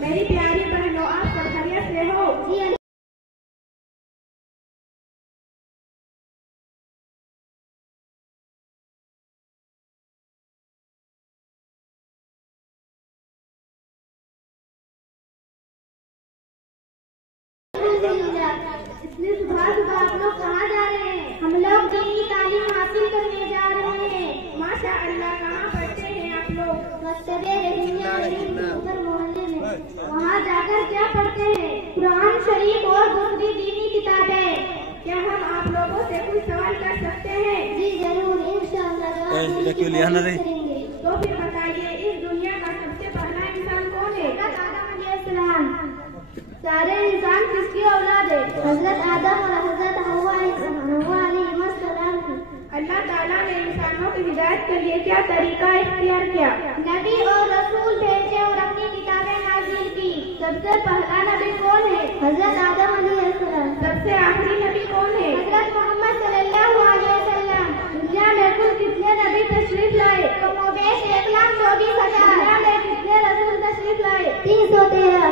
मेरी प्यारी बहनों, आप सब खैरियत से हो? इसलिए सुबह सुबह आप लोग कहाँ जा रहे हैं? हम लोग दीनी तालीम हासिल करने जा रहे हैं। माशा अल्लाह, कहाँ पढ़ते हैं आप लोग? मस्जिद रहीमिया मोहल्ले में। वहाँ जाकर क्या पढ़ते हैं? कुरान शरीफ और दूसरी दीनी किताबें। क्या हम आप लोगों से कुछ सवाल कर सकते हैं? जी जरूर, इंशाअल्लाह। तो फिर बताइए, इस दुनिया का सबसे पहला इंसान कौन है? आदम अलैहिस्सलाम। सारे इंसान किसकी औलाद है? हजरत आदम और हजरत हव्वा अलैहिस्सलाम की। अल्लाह ताला ने इंसानों की हिदायत के लिए क्या तरीका इख्तियार किया? नबी और रसूल भेजे और अपनी किताबें नाज़िल की। सबसे पहला नबी कौन है? हजरत आदम अलैहिस्सलाम। सबसे आखिरी नबी कौन है? हजरत मोहम्मद सल्लल्लाहु अलैहि वसल्लम। दुनिया में कुल कितने नबी तशरीफ लाए? कमोबेश 1,24,000। दुनिया में कितने रसूल तशरीफ लाए? 313।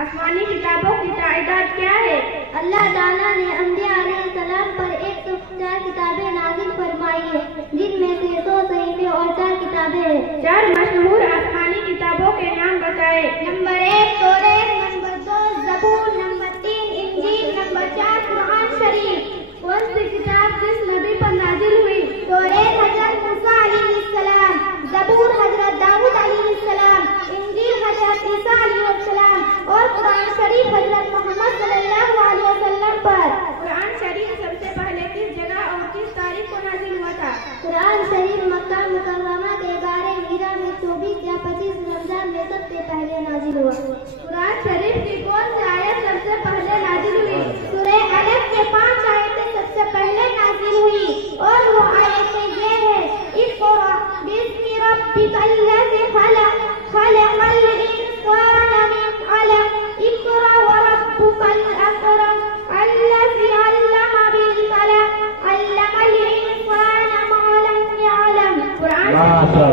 आसमानी किताबों की तादाद क्या है? अल्लाह ताला ने अंबिया अलैहिस्सलाम पर 104 किताबें नाज़िल फरमाई है, जिनमें से 100 सहीफे और 4 किताबें हैं। 4 मशहूर आसमानी किताबों के नाम बताए। नंबर 1 तौरात, नंबर 2 ज़बूर, नंबर 3 इंजील, नंबर 4 कुरान शरीफ। कौन सी किताब किस नबी पर नाज़िल हुई? तौरात हजरत मूसा अलैहिस्सलाम, ज़बूर हजरत दाऊद अलैहिस्सलाम, इंजील हजरत ईसा अलैहिस्सलाम और कुरान शरीफ हजरत मोहम्मद सल्लल्लाहु अलैहि वसल्लम पर। कुरान शरीफ सबसे पहले किस जगह और किस तारीख को नाज़िल हुआ था? कुरान शरीफ मक्का मुकर्रमा के 12 हीरा में 24 या 25 रमजान में सबसे पहले नाज़िल हुआ। कुरान शरीफ की कौन सी आयत सबसे पहले नाज़िल हुई? सूरह अलफ के 5 आयतें सबसे पहले नाज़िल हुई और वो आयतें ये है: इक़रा बिस्मि रब्बिकल लज़ी खलक़, खलक़ल इंसान मिन अलक़, इक़रा व रब्बुकल अकरम, अल्लज़ी अल्लम बिल क़लम, अल्लमल इंसान मा लम यअलम। कुरान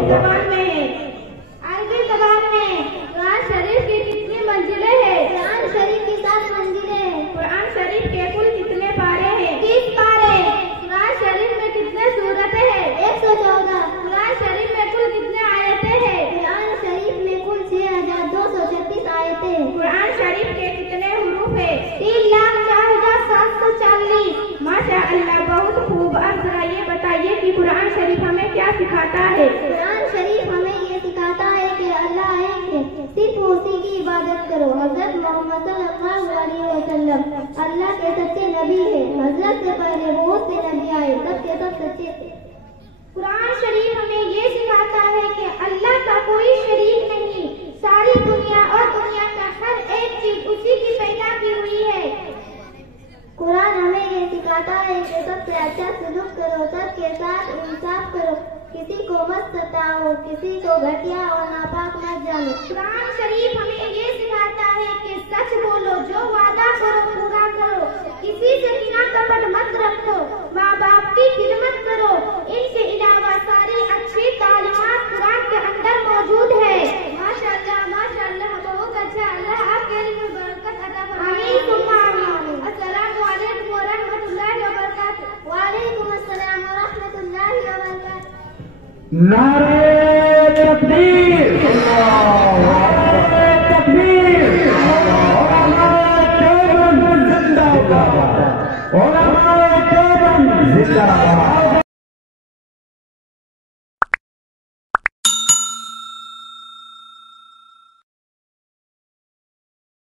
ज़बान में है, अरबी ज़बान में। कुरान शरीफ की कितनी मंजिलें हैं? कुरान शरीफ की 7 मंजिलें हैं। कुरान शरीफ के कुल कितने पारे हैं? 30 पारे। कुरान शरीफ में कितने सूरतें हैं? 114। कुरान शरीफ में कुल कितने आयतें हैं? कुरान शरीफ में कुल 6,236 आयतें हैं। कुरान शरीफ के कितने हुरूफ हैं? 3,04,740। माशा अल्लाह, बहुत खूब। अब जरा ये बताइए कि कुरान शरीफ हमें क्या सिखाता है? कुरान शरीफ हमें ये सिखाता है कि अल्लाह है, सिर्फ उसी की इबादत करो। हजरत मोहम्मद सल्लल्लाहु अलैहि वसल्लम अल्लाह के सच्चे नबी है। हजरत से पहले बहुत से नबी आए, सबके सब सच्चे थे। कुरान शरीफ हमें ये सिखाता है कि अल्लाह का कोई शरीक नहीं। सारी दुनिया और दुनिया का हर एक चीज उसी की पैदा की हुई है। कुरान हमें ये सिखाता है कि सबसे अच्छा सलूक करो, सबके साथ इंसाफ करो, किसी को मत सताओ, किसी को घटिया और नापाक मत जानो। कुरान शरीफ हमें ये सिखाता है कि सच बोलो, जो वादा करो पूरा करो, किसी से बिना कपट मत रखो, माँ बाप की खिदमत करो। इनके अलावा सारी अच्छी तालीमात कुरान के अंदर मौजूद है। माशाअल्लाह, माशाअल्लाह, बहुत अच्छा। अल्लाह आपके लिए बरकत अता फरमाए। अस्सलामु अलैकुम व रहमतुल्लाहि व बरकातुहू। व अलैकुम अस्सलाम व रहमतुल्लाहि व बरकातुहू। नारे तकबीर, नारे तकबीर, जिंदाबाद, जिंदाबाद।